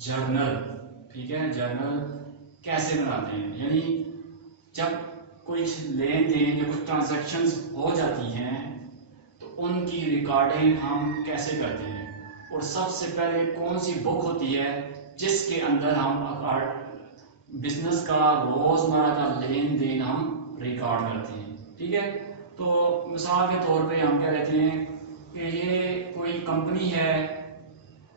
Journal. ठीक है, journal कैसे बनाते हैं, यानी जब कोई लेन देन या कुछ ट्रांजैक्शंस हो जाती हैं तो उनकी रिकॉर्डिंग हम कैसे करते हैं, और सबसे पहले कौन सी बुक होती है जिसके अंदर हम बिजनेस का रोजमर्रा का लेन देन हम रिकॉर्ड करते हैं। ठीक है, तो मिसाल के तौर पे हम क्या कहते हैं कि ये कोई कंपनी है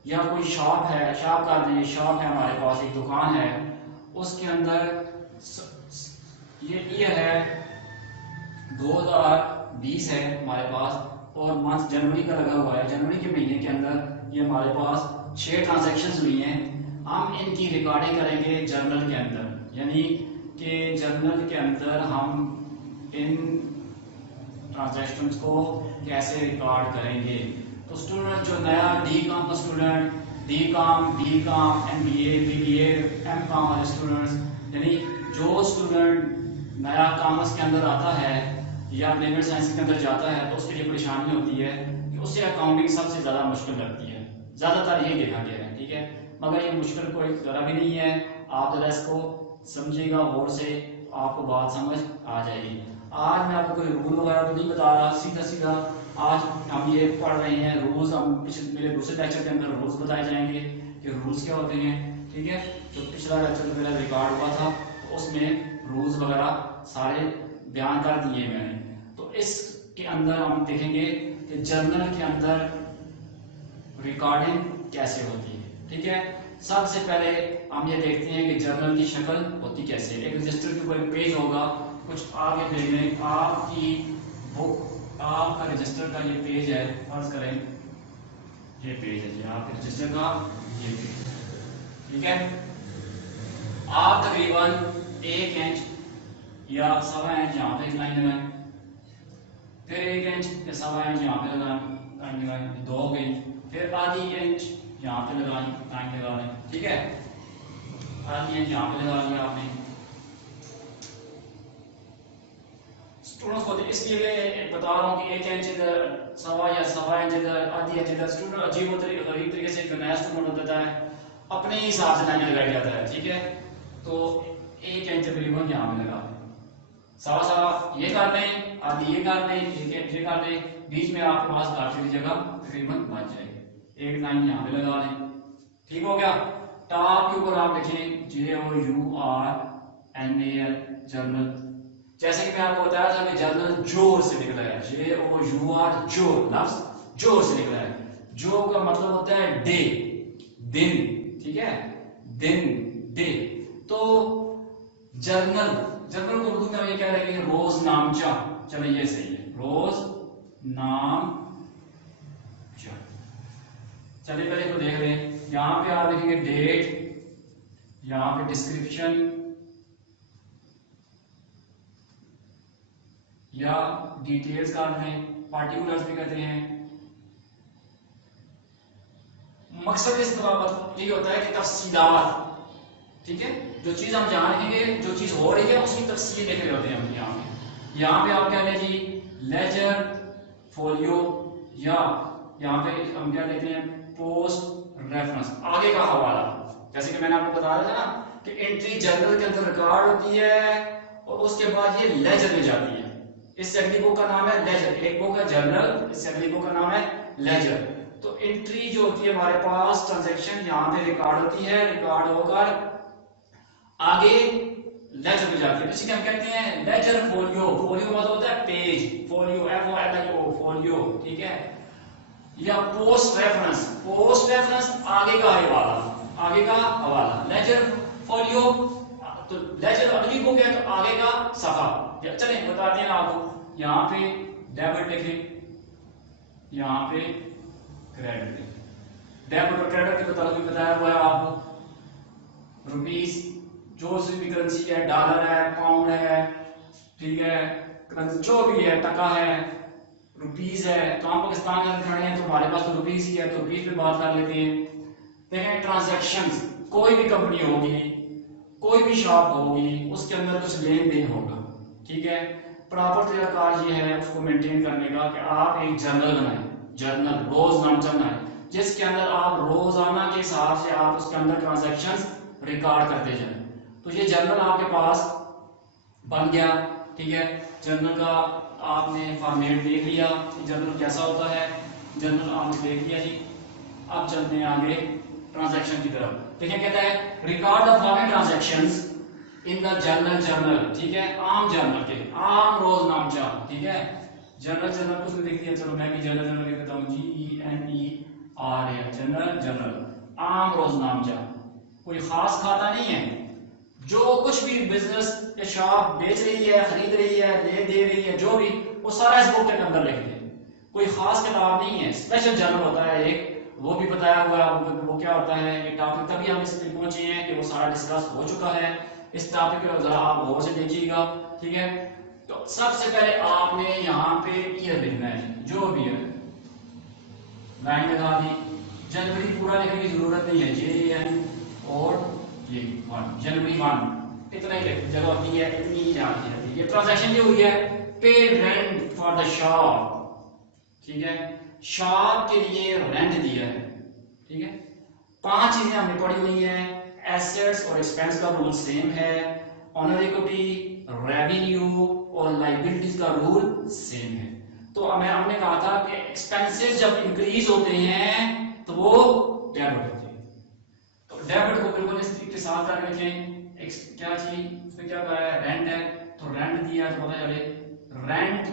या कोई शॉप है, शॉप का नहीं, शॉप है हमारे पास, एक दुकान है, उसके अंदर ये है 2020 है हमारे पास, और मंथ जनवरी का लगा हुआ है। जनवरी के महीने के अंदर ये हमारे पास 6 ट्रांजैक्शंस हुई हैं। हम इनकी रिकॉर्डिंग करेंगे जर्नल के अंदर, यानी कि जर्नल के अंदर हम इन ट्रांजैक्शंस को कैसे रिकॉर्ड करेंगे। तो स्टूडेंट जो नया डी कॉम का student, D com, MBA, BBA, M.Com वाले स्टूडेंट्स, यानी जो स्टूडेंट नया कॉमर्स के अंदर आता है या पेमेंट साइंस के अंदर जाता है तो उसके लिए परेशानी होती है कि उसे अकाउंटिंग सबसे ज़्यादा मुश्किल लगती है, ज़्यादातर ये देखा गया है। ठीक है, मगर ये मुश्किल कोई ज़रा भी नहीं है, आप ज़रा इसको समझिएगा गौर से, आपको बात समझ आ जाएगी। आज मैं आपको कोई रूल वगैरह तो नहीं बता रहा, सीधा सीधा आज हम ये पढ़ रहे हैं रूल्स। हम मेरे दूसरे लेक्चर के अंदर रूल्स बताए जाएंगे कि रूल्स क्या होते हैं। ठीक है, जो पिछला लेक्चर मेरा रिकॉर्ड हुआ था तो उसमें रूल्स वगैरह सारे बयान कर दिए मैंने। तो इसके अंदर हम देखेंगे कि जर्नल के अंदर रिकॉर्डिंग कैसे होती है। ठीक है, सबसे पहले हम ये देखते हैं कि जर्नल की शक्ल होती कैसे। एक रजिस्टर के ऊपर पेज होगा, कुछ आगे पेज में आपकी बुक, आपका रजिस्टर का ये पेज है, फर्ज करें ये पेज है जी आपके रजिस्टर का ये पेज। ठीक है, आप तकरीबन 1 इंच या 1.25 इंच यहाँ पे लाइन लगाएं, फिर 1 इंच या 1.25 इंच यहाँ पे लगाएं, 2 इंच, फिर आधी इंच यहाँ पे लगाएं, लाइन लगा लें। ठीक है, आधी इंच यहाँ पे लगा लिया आपने। स्टूडेंट्स को इसलिए बता रहा हूँ कि 1 इंच इधर, 1.25 इंच इधर, आधी इंच इधर। स्टूडेंट अजीब गरीब तरीके से जो नया स्टूडेंट होता है अपने हिसाब से लाइन लगाया जाता है। ठीक है, तो 1 इंच तकरीबन यहाँ पे लगा दें, 1.25 ये कर लें, आधी ये कर लें, ये कर लें, बीच में आपके पास काफी जगह तकरीबन बच जाएगी। एक लाइन यहाँ पे लगा लें। ठीक हो गया। टॉप के ऊपर आप लिखें JOURNAL, जर्नल। जैसे कि मैं आपको बताया था कि जर्नल जोर से निकला है, JOUR, जोर, लफ्ज जोर से निकला है। जो का मतलब होता है डे, दिन। ठीक है, दिन, डे। तो जर्नल, जर्नल को उर्दू में ये क्या रहेगी, रोज नामचा। चलिए ये सही है, रोज नामचा। चलिए पहले इसको देख रहे हैं। यहाँ पे आप लिखेंगे डेट, यहाँ पे डिस्क्रिप्शन या डिटेल्स का लें, पार्टिकुलर्स भी कहते हैं। मकसद इस तरह ये होता है कि तफसीलात, ठीक है, जो चीज हम जानेंगे, जो चीज हो रही है उसकी तफसील लिख रहे होते हैं हम यहाँ पे आप कह लें जी लेजर, फोलियो, या यहाँ पे हम क्या लेते हैं पोस्ट रेफरेंस, आगे का हवाला। जैसे कि मैंने आपको बताया था ना कि एंट्री जर्नल के अंदर रिकॉर्ड होती है और उसके बाद ये लेजर में जाती है। इस अगली बुक का नाम है लेजर, एक बुक है जर्नल, इस अगली बुक का नाम है लेजर। तो एंट्री जो होती है हमारे पास, ट्रांजैक्शन यहाँ पे रिकॉर्ड होती है, रिकॉर्ड होकर आगे लेजर में जाती है। इसी हम कहते हैं लेजर फोलियो। फोलियो मतलब होता है पेज, फोलियो, FOLIO, फोलियो। ठीक है, या पोस्ट रेफरेंस, पोस्ट रेफरेंस आगे का हवाला, आगे का हवाला। लेजर फोलियो तो लेजर अगली बुक है तो आगे का सफा। चलिए बताते हैं आपको। यहाँ पे डेबिट लिखें, यहाँ पे क्रेडिट लिखें। डेबिट और क्रेडिट के बताया हुआ है आपको। रुपीस जो भी करेंसी है, डॉलर है, पाउंड है, ठीक है, जो भी है, टका है, रुपीस है। तो हम पाकिस्तान में खड़े हैं तो हमारे पास तो रुपीस ही है, तो रुपीस पे बात कर लेते हैं। देखें ट्रांजैक्शंस, कोई भी कंपनी होगी, कोई भी शॉप होगी, उसके अंदर कुछ लेन देन होगा। ठीक है, प्रॉपर तरीकाकार ये है उसको मेंटेन करने का कि आप एक जर्नल बनाएं, जर्नल रोज नामचा बनाएं। जिसके अंदर आप रोजाना के हिसाब से आप उसके अंदर ट्रांजैक्शंस रिकॉर्ड करते जाएं। तो ये जर्नल आपके पास बन गया, ठीक है। जर्नल का आपने फॉर्मेट देख लिया, जर्नल कैसा होता है, जर्नल आपने देख लिया जी। अब चलते हैं आगे ट्रांजैक्शन की तरफ। देखिए कहता है record the following transactions in the journal, ठीक है, आम जर्नल के, आम रोजनामचा, ठीक है। जर्नल कुछ लिख दिया, चलो मैं भी जर्नल लिख देता हूँ, GENER, जर्नल, आम रोजनामचा, कोई खास खाता नहीं है। जो कुछ भी बिजनेस या शॉप बेच रही है, खरीद रही है, दे रही है, जो भी, वो सारा इस बुक के अंदर लिख दे। कोई खास किताब नहीं है, स्पेशल जर्नल होता है एक, वो भी बताया हुआ है वो क्या होता है, ये टॉपिक तभी हम इस पे पहुंचे हैं कि वो सारा डिस्कस हो चुका है। इस टॉपिक को जरा आप गौर से देखिएगा, ठीक है। तो सबसे पहले आपने यहाँ पे ईयर लिखना है, जो भी है लाइन लगा दी। जनवरी पूरा लिखने की जरूरत नहीं है, JN और ये 1, जनवरी 1, इतना ही जगह होती है, इतनी ही जाती है। ये ट्रांजैक्शन जो हुई है, paid rent for the shop, ठीक है, शॉप के लिए रेंट दिया है, ठीक है। 5 चीजें हमने पढ़ी हुई हैं। एसेट्स और एक्सपेंस का रूल सेम है, ऑनर इक्विटी, रेवेन्यू और लायबिलिटीज का रूल सेम है। तो हमने कहा था कि एक्सपेंसेस जब इंक्रीज होते हैं तो वो डेबिट होते हैं, तो डेबिट को बिल्कुल इस तरीके के साथ करके लिखें। क्या चीज उसमें क्या कहा है, रेंट है, तो रेंट दिया तो पता चले rent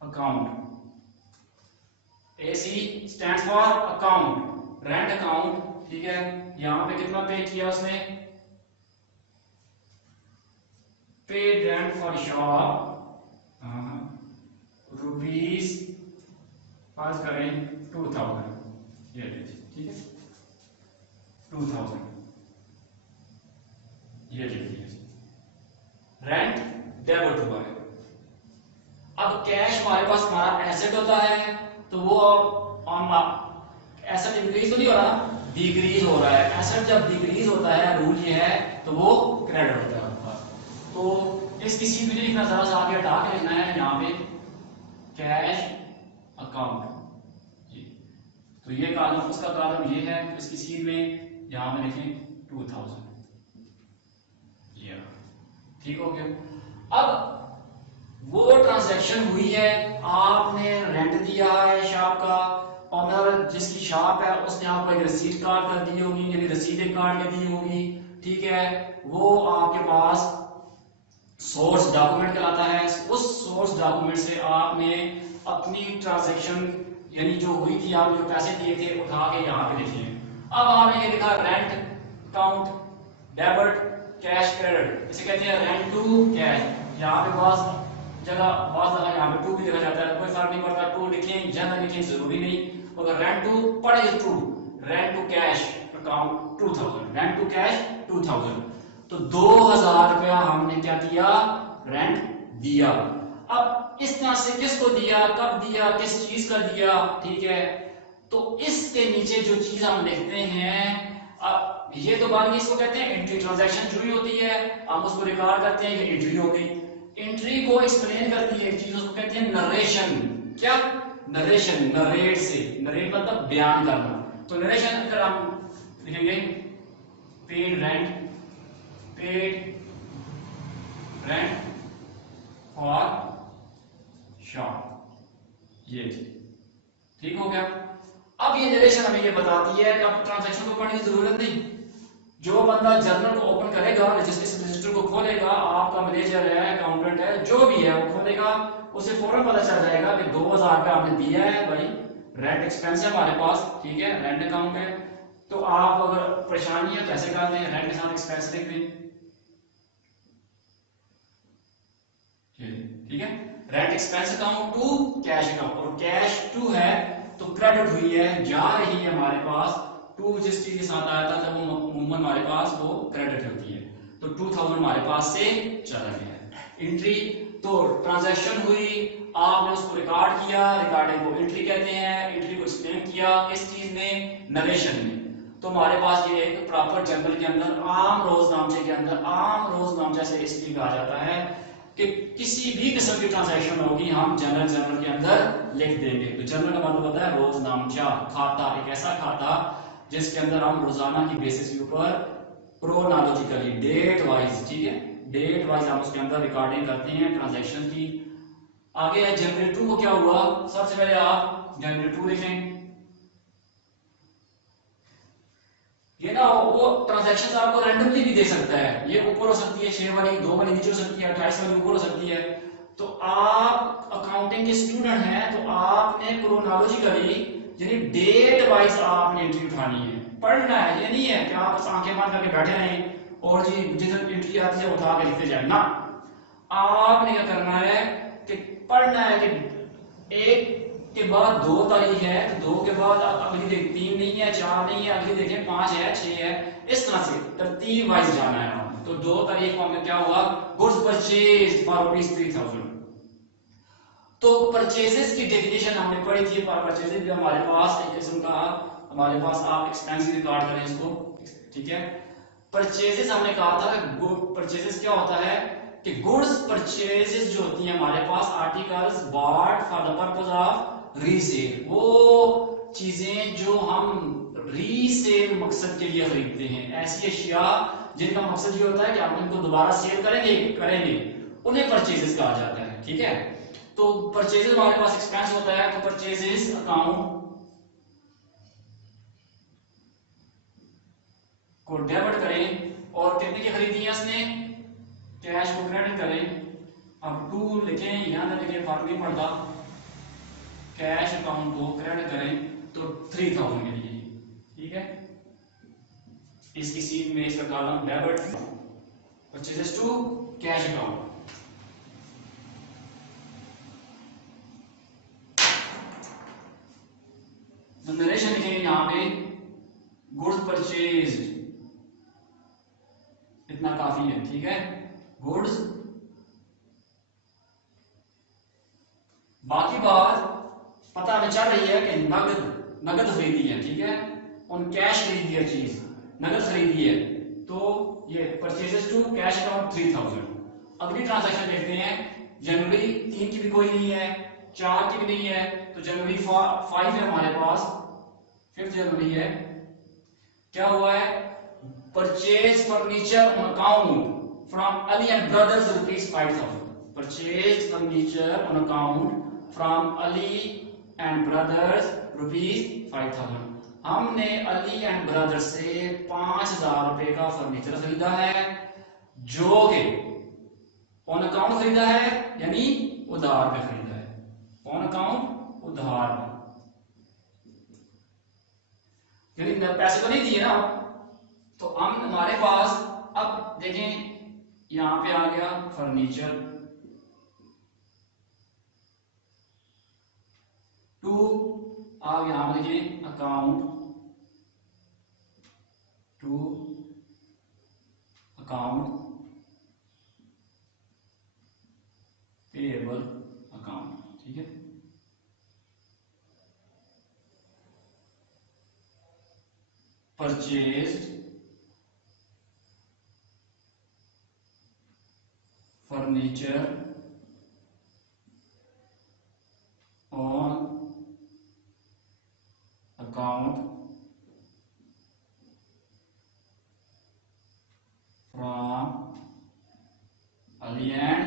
account, AC stands for account, rent account, ठीक है। यहां पे कितना पे किया उसने, paid rent for shop rupees फर्ज करें 2000, ये ठीक है, 2000 ये लिख दिया, रेंट डेबिट हुआ है। अब कैश हमारे पास हमारा एसेट होता है, तो वो एसेट इंक्रीज तो नहीं हो रहा, डिक्रीज हो रहा है। एसेट जब डिक्रीज होता है, रूल ये है, तो वो क्रेडिट होता है आपके पास। तो इसकी सीट भी लिखना, जरा सा आगे हटा के लिखना है यहाँ पे कैश अकाउंट, तो ये कॉलम, उसका कॉलम ये है, तो इसकी सीट में यहाँ में लिखें 2000, ये ठीक हो गया। अब वो ट्रांजैक्शन हुई है, आपने रेंट दिया है शॉप का, ऑनर जिसकी शॉप है उसने आपको एक रसीद कार्ड कर दी होगी, यानी रसीद कार्ड ले दी होगी, ठीक है। वो आपके पास सोर्स डॉक्यूमेंट कहलाता है। उस सोर्स डॉक्यूमेंट से आपने अपनी ट्रांजैक्शन यानी जो हुई थी, आपने जो पैसे दिए थे उठा के यहाँ पे लिखिए। अब आपने ये लिखा rent account, debit, cash, credit, इसे कहते हैं रेंट टू कैश। यहाँ पे बहुत जगह यहाँ पे टू भी लिखा जाता है, कोई फर्क नहीं पड़ता, टू लिखें ज्यादा लिखें जरूरी नहीं। अगर रेंट टू पड़े to, rent to cash account 2000, rent to cash 2000, तो 2000 रुपया हमने क्या किया, रेंट दिया। अब इस तरह से किसको दिया, कब दिया, किस चीज का दिया, ठीक है। तो इसके नीचे जो चीज हम लिखते हैं, अब ये तो बात इसको कहते हैं एंट्री, ट्रांजैक्शन शुरू होती है, हम उसको रिकॉर्ड करते हैं कि एंट्री हो गई। एंट्री को एक्सप्लेन करती है एक चीज, उसको कहते हैं नरेशन। क्या नरेशन, नरेट से, नरेट मतलब बयान करना। तो नरेशन अगर हम लिखेंगे पेड रेंट फॉर शॉप, ये ठीक हो गया। अब ये नरेशन हमें ये बताती है कि अब ट्रांजैक्शन को पढ़ने की जरूरत नहीं। जो बंदा जर्नल को ओपन करेगा, रजिस्टर को खोलेगा, आपका मैनेजर है, अकाउंटेंट है, जो भी है वो खोलेगा, उसे फौरन पता चल जाएगा कि 2000 रुपया आपने दिया है भाई, रेंट एक्सपेंस है हमारे पास, ठीक है, रेंट अकाउंट है। तो आप अगर परेशानी है कैसे करते हैं, रेंट के साथ एक्सपेंस लिख दें, ठीक है। Rent expense account to cash account, और कैश टू है तो क्रेडिट हुई है, जा रही है हमारे पास, टू जिस चीज के साथ आया था जब वो अमूमन हमारे पास वो क्रेडिट होती है, तो 2000 हमारे पास से चला गया। एंट्री तो ट्रांजैक्शन हुई, आपने उसको रिकॉर्ड किया, रिकॉर्डिंग को एंट्री कहते हैं, एंट्री को एक्सप्लेन किया इस चीज में, नरेशन में। तो हमारे पास ये एक प्रॉपर जर्नल के अंदर, आम रोजनामचे के अंदर, आम रोजनामचा से इसलिए कहा जाता है कि किसी भी किस्म की ट्रांजैक्शन होगी हम जर्नल के अंदर लिख देंगे। तो जर्नल का मतलब होता है रोजनामचा खाता, एक ऐसा खाता जिसके अंदर हम रोजाना की बेसिस के ऊपर क्रोनोलॉजिकली डेट वाइज, ठीक है, डेट वाइज हम उसके अंदर रिकॉर्डिंग करते हैं ट्रांजैक्शन की। आगे है जनवरी 2 को क्या हुआ, सबसे पहले आप जनवरी 2 लिखें। ये ना वो ट्रांजैक्शन आपको रैंडमली भी दे सकता है, ये ऊपर हो सकती है 6 वाली, 2 वाली नीचे हो सकती है, 28 वाली ऊपर हो सकती है। तो आप अकाउंटिंग के स्टूडेंट हैं तो आपने क्रोनोलॉजिकली यानी डेट वाइज आपने एंट्री उठानी है, पढ़ना है। ये नहीं है कि आप बस आंखें बंद करके बैठे रहें और जी जिस एंट्री आती है उठा के लिखते जाए ना। आपने क्या करना है कि पढ़ना है कि एक के बाद 2 तारीख है तो 2 के बाद अगली देख 3 नहीं है, 4 नहीं है, अगली देखें 5 है, 6 है, इस तरह से तरतीब वाइज जाना है आपने। तो 2 तारीख को हमें क्या हुआ, गुड्स परचेज फॉर ₹3000। तो परचेजेस की डेफिनेशन हमने पढ़ी थी। परचेजेस भी हमारे पास एक किस्म का, हमारे पास आप एक्सपेंस रिकॉर्ड करें इसको, ठीक है। परचेजेस हमने कहा था कि परचेजेस क्या होता है कि गुड्स परचेजेस जो होती हैं हमारे पास articles bought for the purpose of resale, वो चीजें जो हम रीसेल मकसद के लिए खरीदते हैं, ऐसी अशिया जिनका मकसद ये होता है कि हम इनको दोबारा सेल करेंगे उन्हें परचेजेस कहा जाता है, ठीक है। तो परचेजेस हमारे पास एक्सपेंस होता है, तो परचेजेस अकाउंट को डेबिट करें और कितने की खरीदी है उसने, कैश को क्रेडिट करें। अब 2 लिखें, यहां ना लिखें, फर्क नहीं पड़ता। कैश अकाउंट को क्रेडिट करें तो 3000 के लिए, ठीक है। इसकी सीट में इसका column debit purchases to cash account. Narration लिखेंगे यहां पे गुड्स परचेज, इतना काफी है, ठीक है। गुड्स, बाकी बात पता हमें चल रही है कि नगद खरीदी है, ठीक है, उन कैश खरीदी है, चीज नगद खरीदी है, तो ये परचेजेस टू कैश अकाउंट 3000। अगली ट्रांजैक्शन देखते हैं। जनवरी 3 की भी कोई नहीं है, 4 की भी नहीं है, तो जनवरी 5 है हमारे पास, 5 जनवरी है। क्या हुआ है, purchase furniture on account from Ali and brothers ₹5000। Purchase furniture on account from Ali and brothers ₹5000। हमने अली एंड ब्रदर्स से 5000 रुपए का फर्नीचर खरीदा है, जो कि ऑन अकाउंट खरीदा है, यानी उधार पे खरीदा है। ऑन अकाउंट उधार पे, यानी पैसे तो नहीं दिए ना। तो हम हमारे पास अब देखें यहां पे आ गया फर्नीचर टू, आप यहां पर देखें account to account payable account, ठीक है। Purchased furniture on account from Ali and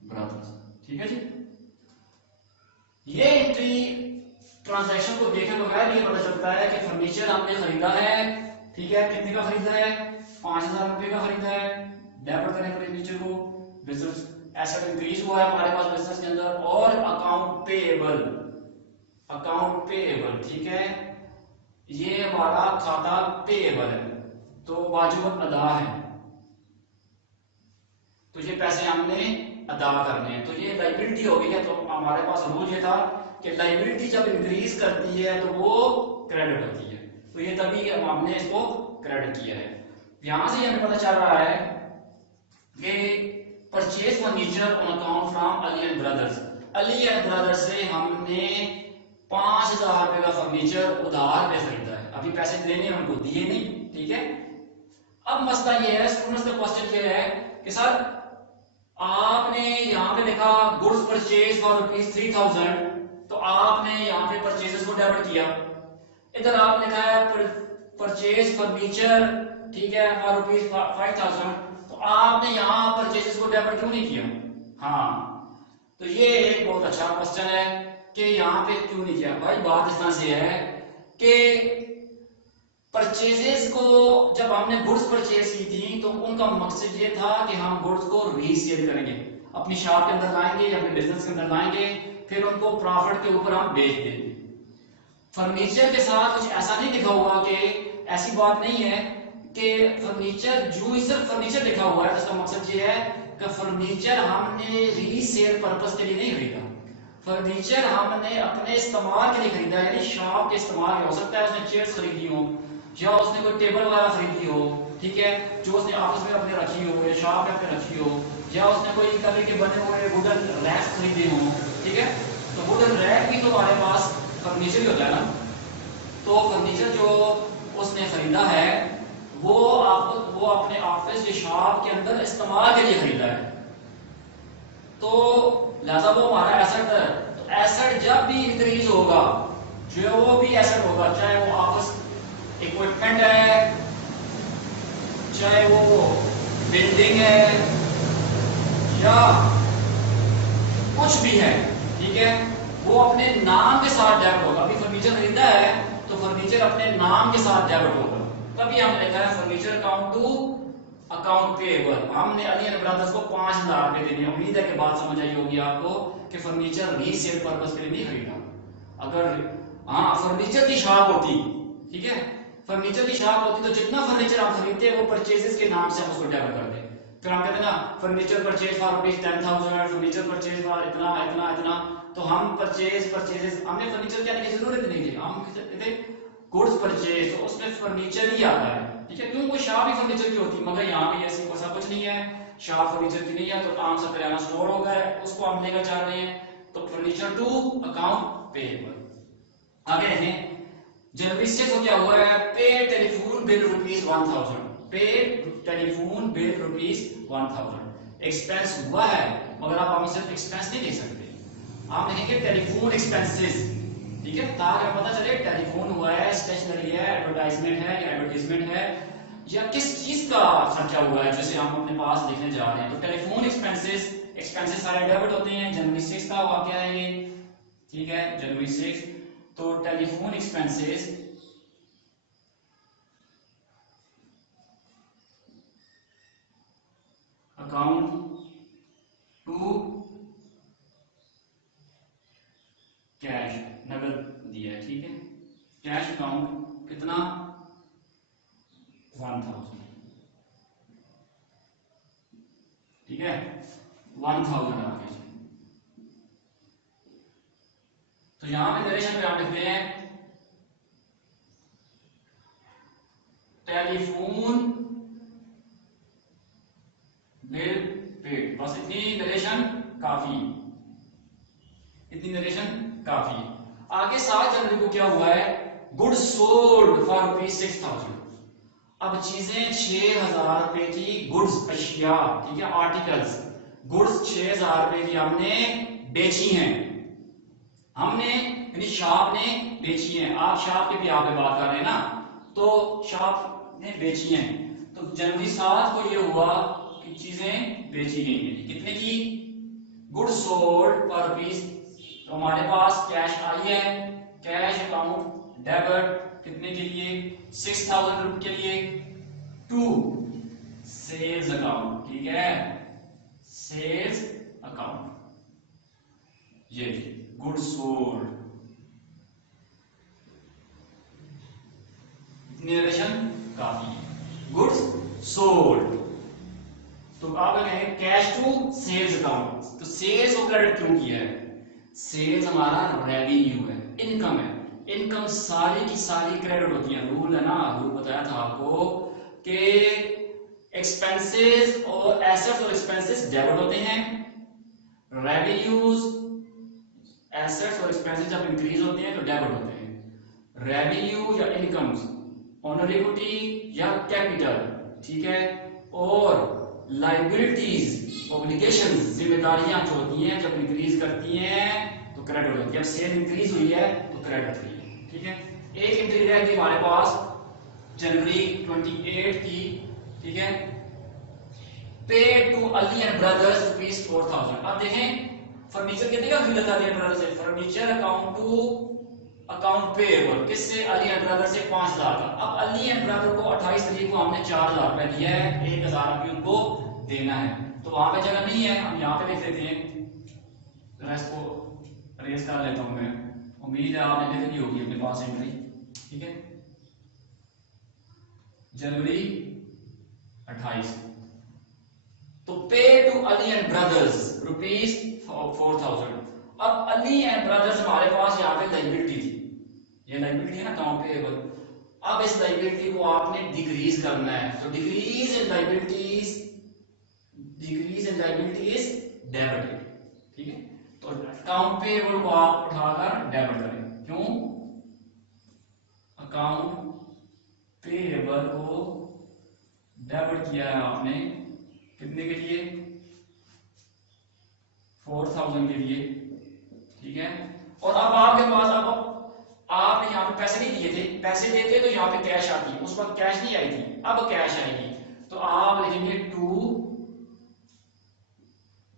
Brothers, ठीक है जी। ये एंट्री ट्रांजैक्शन को देखे बगैर ये पता चलता है कि फर्नीचर हमने खरीदा है, ठीक है। कितने का खरीदा है, 5000 रुपए का खरीदा है। डेबिट करें फर्नीचर को, बिजनेस एसेट इंक्रीज हुआ है हमारे पास बिजनेस के अंदर। और अकाउंट पेएबल, ठीक है, ये हमारा खाता पेएबल है, तो वाजिब अदा है, तो ये पैसे हमने अदा करने हैं, तो ये लाइबिलिटी हो गई है। तो हमारे पास रूल ये था कि लाइबिलिटी जब इंक्रीज करती है तो वो क्रेडिट होती है, तो ये तभी हमने इसको क्रेडिट किया है। यहां से हमें पता चल रहा है कि purchase furniture on account from Ali and brothers, Ali and brothers से हमने 5000 रुपए का फर्नीचर उधार पे खरीदा है। अभी पैसे देने उनको दिए नहीं, ठीक है। अब मसला ये है, स्टूडेंट्स का क्वेश्चन ये है कि सर आपने यहाँ पे लिखा गुड्स परचेज फॉर ₹3000, तो आपने यहाँ पे परचेजेस को डेबिट किया। इधर आपने लिखा है परचेज फर्नीचर, ठीक है, फॉर ₹5000, तो आपने यहाँ परचेजेस को डेबिट क्यों नहीं किया? हाँ, तो ये एक बहुत अच्छा क्वेश्चन है कि यहाँ पे क्यों नहीं किया। भाई बात इस तरह से है कि परचेजेस को जब हमने गुड्स परचेज की थी तो उनका मकसद ये था कि हम गुड्स को रीसेल करेंगे, अपनी शॉप के अंदर लाएंगे, अपने बिजनेस के अंदर लाएंगे, फिर उनको प्रॉफिट के ऊपर हम बेच देंगे। फर्नीचर के साथ कुछ ऐसा नहीं लिखा हुआ कि ऐसी बात नहीं है कि फर्नीचर जो ही सिर्फ फर्नीचर लिखा हुआ है, जिसका मकसद ये है कि फर्नीचर हमने रीसेल पर्पस के लिए नहीं खरीदा, फर्नीचर हमने अपने इस्तेमाल के लिए खरीदा, यानी शॉप के इस्तेमाल के। हो सकता है उसने चेयर्स खरीदी हो या उसने कोई टेबल वगैरह खरीदी हो, ठीक है, जो उसने ऑफिस में अपने रखी हो या शॉप में अपने रखी हो, या उसने कोई लकड़ी के बने हुए वुडन रैक खरीदे हो, ठीक है। तो वुडन रैक भी तो हमारे पास फर्नीचर ही होता है ना। तो फर्नीचर जो उसने खरीदा है वो अपने ऑफिस या शॉप के अंदर इस्तेमाल के लिए खरीदा है, तो लिहाजा वो हमारा एसेट है। तो एसेट जब भी इंक्रीज होगा, जो भी एसेट होगा, चाहे वो ऑफिस इक्विपमेंट है, चाहे वो बिल्डिंग है या कुछ भी है, ठीक है, वो अपने नाम के साथ डेबिट होगा। अभी फर्नीचर खरीदा है तो फर्नीचर अपने नाम के साथ डेबिट होगा, तभी हमने लिखा है furniture account to account payable. हमने अली एंड ब्रदर्स को 5000 रुपए देने। उम्मीद है कि बात समझ आई होगी आपको कि फर्नीचर रीसेल पर्पस के लिए नहीं खरीदा। अगर हाँ फर्नीचर की शॉप होती, ठीक है, फर्नीचर की शॉप होती तो जितना फर्नीचर हम खरीदते हैं वो परचेजेस के नाम से हम उसको डेबिट कर दें। फिर हम कहते हैं ना furniture purchase for ₹10,000, furniture purchase for इतना इतना इतना, तो हम परचेजेस हमने फर्नीचर कहने की जरूरत नहीं थी, हम कहते गुड्स परचेज, तो उसमें फर्नीचर ही आता है, ठीक है, क्यों, कोई शॉप ही फर्नीचर की होती। मगर यहाँ पे ऐसी ऐसा कुछ नहीं है, शॉप फर्नीचर की नहीं है, तो आम सा किराना स्टोर होगा है, उसको हम लेकर चाह रहे हैं, तो फर्नीचर टू अकाउंट पेएबल। आगे देखें, जनवरी 6 को क्या हुआ है, पे टेलीफोन बिल ₹1000, पे टेलीफोन बिल ₹1000 एक्सपेंस हुआ है, मगर आप हमें सिर्फ एक्सपेंस नहीं दे सकते, आप लिखेंगे टेलीफोन एक्सपेंसेस, ठीक है, ताकि हमें पता चले टेलीफोन हुआ है, स्टेशनरी है, एडवर्टाइजमेंट है या एडवर्टाइजमेंट है या किस चीज का खर्चा हुआ है जिसे हम अपने पास लिखने जा रहे हैं। तो टेलीफोन एक्सपेंसेस, एक्सपेंसेस सारे डेबिट होते हैं। जनवरी 6 का वाकया है ये, ठीक है, जनवरी 6, तो telephone expenses account to cash, नगद दिया है, ठीक है, कैश अकाउंट कितना 1000, ठीक है, 1000 आ गया। तो यहां पे नरेशन पे आप लिखते हैं टेलीफोन बिल पेड, बस इतनी नरेशन काफी, इतनी नरेशन काफी। आगे 7 जनवरी को क्या हुआ है, गुड सोल्ड फॉर ₹6000। अब चीजें 6000 रुपए की, गुड्स अशिया, ठीक है, आर्टिकल्स, गुड्स 6000 रुपए की हमने बेची हैं, हमने यानी शॉप ने बेची हैं। आप शॉप के भी आप बात कर रहे हैं ना, तो शॉप ने बेची हैं। तो जनवरी 7 को ये हुआ कि चीजें बेची गई हैं, कितने की, गुड्स सोल्ड पर ₹20। तो हमारे पास कैश आई है, कैश अकाउंट डेबिट कितने के लिए, 6000 के लिए, टू सेल्स अकाउंट, ठीक है, सेल्स अकाउंट, ये गुड्स सोल्ड, नरेशन काफी है, गुड्स सोल्ड। तो आप कहें कैश टू सेल्स अकाउंट, तो सेल्स को क्रेडिट क्यों किया है, सेल्स हमारा रेवेन्यू है, इनकम है, इनकम सारी की सारी क्रेडिट होती है। रूल है ना, रूल बताया था आपको कि एक्सपेंसेस और एसेट्स और एक्सपेंसेस डेबिट होते हैं, रेवेन्यूज, एसेट्स और एक्सपेंसेस जब इंक्रीज होते हैं तो डेबिट होते हैं। रेवेन्यू या इनकम, ऑनर इक्विटी या कैपिटल, ठीक है। और लाइबिलिटीज ऑब्लिगेशंस जिम्मेदारियां जो होती हैं जब इंक्रीज करती हैं तो क्रेडिट होती है। जब सेल इंक्रीज हुई है तो क्रेडिट हुई है, ठीक है। एक एंट्री रहेगी हमारे पास जनवरी 28 की, ठीक है, paid to Ali and Brothers rupees 4000। अब देखें फर्नीचर कितने का खरीदा था अली एंड ब्रदर से? Furniture account to account payable किससे? अली एंड ब्रदर से 5000 का। अब अली एंड ब्रदर को 28 तारीख को हमने 4000 रुपए दिया है, 1000 रुपये उनको देना है, तो वहां पे जगह नहीं है, हम यहाँ पे लिख लेते हैं। रेस्ट को रेस कर लेता हूं मैं, उम्मीद है आपने लिख ली होगी अपने पास एंट्री, ठीक है। जनवरी 28 तो pay to Ali and Brothers rupees 4000। अब अली एंड ब्रदर्स हमारे पास यहाँ पे लाइबिलिटी थी, ये लाइबिलिटी है ना अकाउंट पेएबल। अब इस लाइबिलिटी को आपने डिक्रीज करना है, तो डिक्रीज इन लाइबिलिटीज डेबिटेड, ठीक है। तो अकाउंट पेएबल को आप उठाकर डेबिट करें, क्यों? अकाउंट पेएबल को डेबिट किया है आपने कितने के लिए? 4000 के लिए, ठीक है। और अब आपके पास अब आपने यहाँ पे पैसे नहीं दिए थे, पैसे देते तो यहाँ पे कैश आती, उस वक्त कैश नहीं आई थी, अब कैश आएगी, तो आप लिखेंगे टू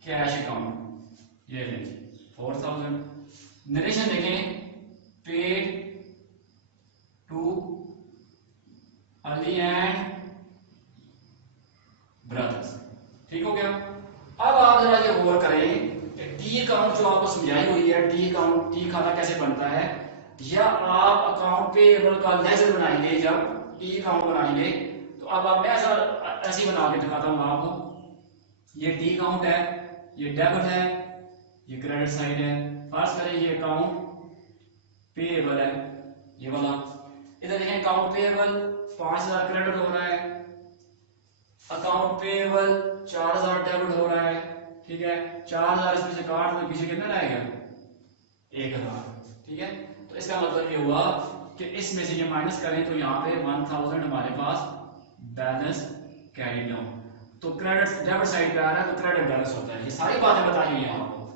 कैश अकाउंट, ये लेंगे 4000। नरेशन देखें, paid to Ali and Brothers, ठीक हो गया। अब आप जरा ये गौर करें, टी अकाउंट जो आपको समझाई हुई है, टी अकाउंट, टी खाता कैसे बनता है, या आप अकाउंट पेएबल का लेजर बनाएंगे, जब टी अकाउंट बनाएंगे तो अब आप ऐसे बना के दिखाता हूं आपको। ये टी अकाउंट है, ये डेबिट है, ये क्रेडिट साइड है। फर्स्ट करें ये अकाउंट पेएबल है, ये वाला। इधर देखें अकाउंट पेएबल 5000 क्रेडिट हो रहा है, अकाउंट पेएबल 4000 डेबिट हो रहा है, ठीक है। 4000 इसमें से काट तो पीछे कितना रहेगा? 1000, ठीक है। तो इसका मतलब ये हुआ कि इसमें से ये माइनस करें तो यहाँ पे 1000 हमारे पास बैलेंस कैरी डाउन, तो क्रेडिट डेबिट साइड पे आ रहा है तो क्रेडिट बैलेंस होता है। ये सारी बातें बताई हुई है आपको,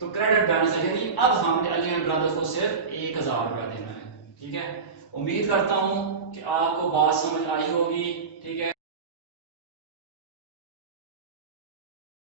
तो क्रेडिट बैलेंस है, यानी अब हमने अली एंड ब्रदर्स को सिर्फ 1000 रुपया देना है, ठीक है। उम्मीद करता हूं कि आपको बात समझ आई होगी, ठीक है।